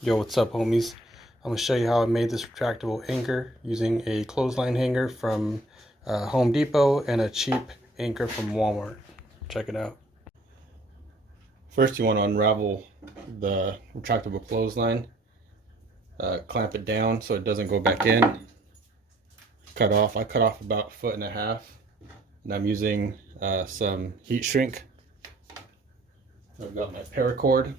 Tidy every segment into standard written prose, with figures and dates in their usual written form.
Yo, what's up, homies? I'm going to show you how I made this retractable anchor using a clothesline hanger from Home Depot and a cheap anchor from Walmart. Check it out. First, you want to unravel the retractable clothesline. Clamp it down so it doesn't go back in. Cut off. I cut off about 1.5 feet. And I'm using some heat shrink. I've got my paracord.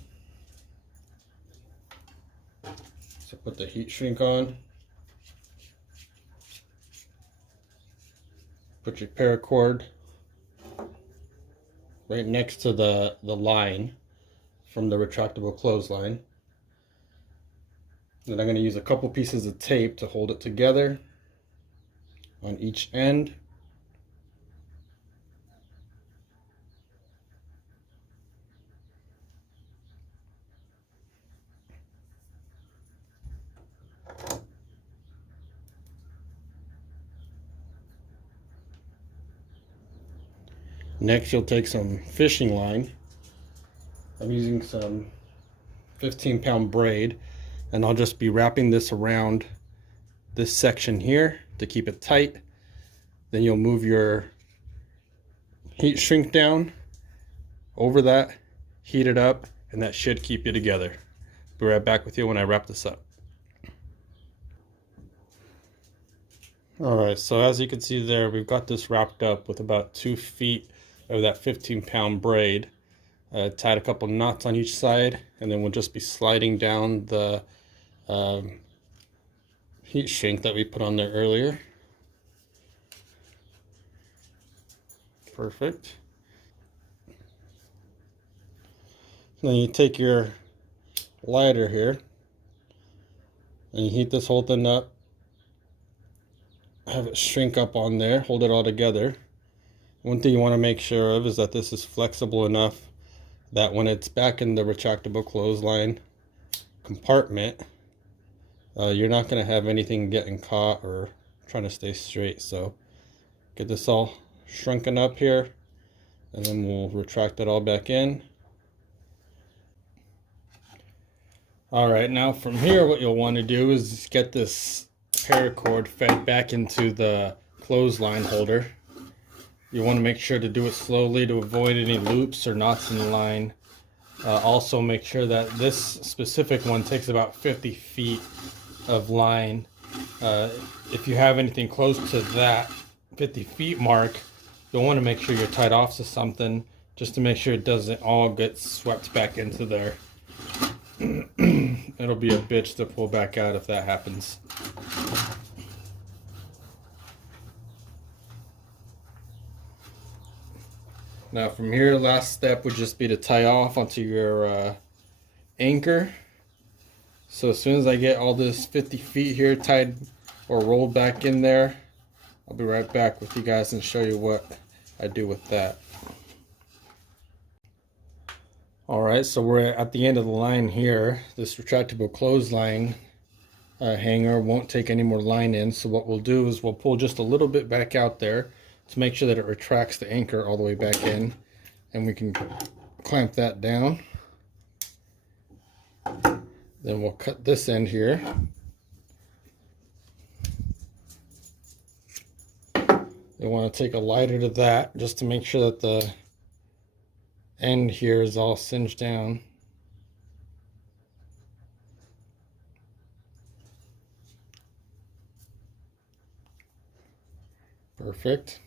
So put the heat shrink on. Put your paracord right next to the line from the retractable clothesline. Then I'm going to use a couple pieces of tape to hold it together on each end. Next, you'll take some fishing line. I'm using some 15-pound braid, and I'll just be wrapping this around this section here to keep it tight. Then you'll move your heat shrink down over that, heat it up, and that should keep you together. Be right back with you when I wrap this up. Alright, so as you can see there, we've got this wrapped up with about 2 feet of that 15-pound braid. Tied a couple knots on each side, and then we'll just be sliding down the heat shrink that we put on there earlier. Perfect. Then you take your lighter here and you heat this whole thing up. Have it shrink up on there, hold it all together. One thing you want to make sure of is that this is flexible enough that when it's back in the retractable clothesline compartment, you're not going to have anything getting caught or trying to stay straight. So get this all shrunken up here, and then we'll retract it all back in. Alright, now from here what you'll want to do is get this paracord fed back into the clothesline holder. You want to make sure to do it slowly to avoid any loops or knots in the line. Also make sure that this specific one takes about 50 feet of line. If you have anything close to that 50 feet mark, you'll want to make sure you're tied off to something just to make sure it doesn't all get swept back into there. It'll be a bitch to pull back out if that happens. Now from here, last step would just be to tie off onto your anchor. So as soon as I get all this 50 feet here tied or rolled back in there, I'll be right back with you guys and show you what I do with that. Alright, so we're at the end of the line here. This retractable clothesline hanger won't take any more line in, so what we'll do is we'll pull just a little bit back out there to make sure that it retracts the anchor all the way back in, and we can clamp that down. Then we'll cut this end here. You want to take a lighter to that just to make sure that the end here is all singed down. Perfect.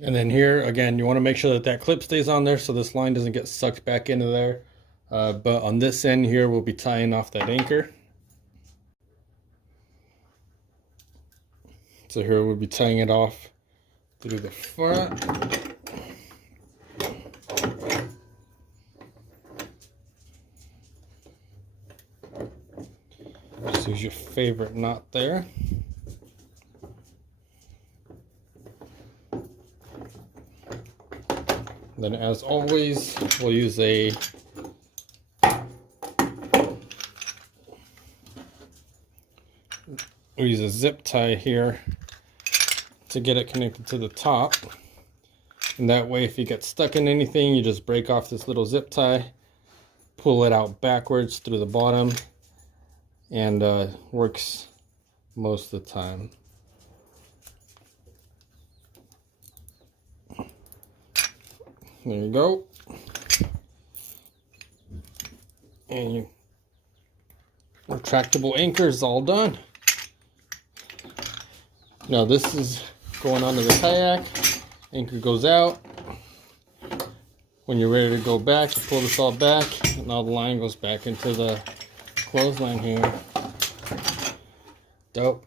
And then here again, you want to make sure that that clip stays on there so this line doesn't get sucked back into there. But on this end here, we'll be tying off that anchor. So here we'll be tying it off through the front. Just use your favorite knot there. Then as always, we'll use a zip tie here to get it connected to the top. And that way if you get stuck in anything, you just break off this little zip tie pull it out backwards through the bottom, and works most of the time. There you go. And your retractable anchor is all done. Now this is going onto the kayak. Anchor goes out. When you're ready to go back, you pull this all back, and now the line goes back into the clothesline here. Dope.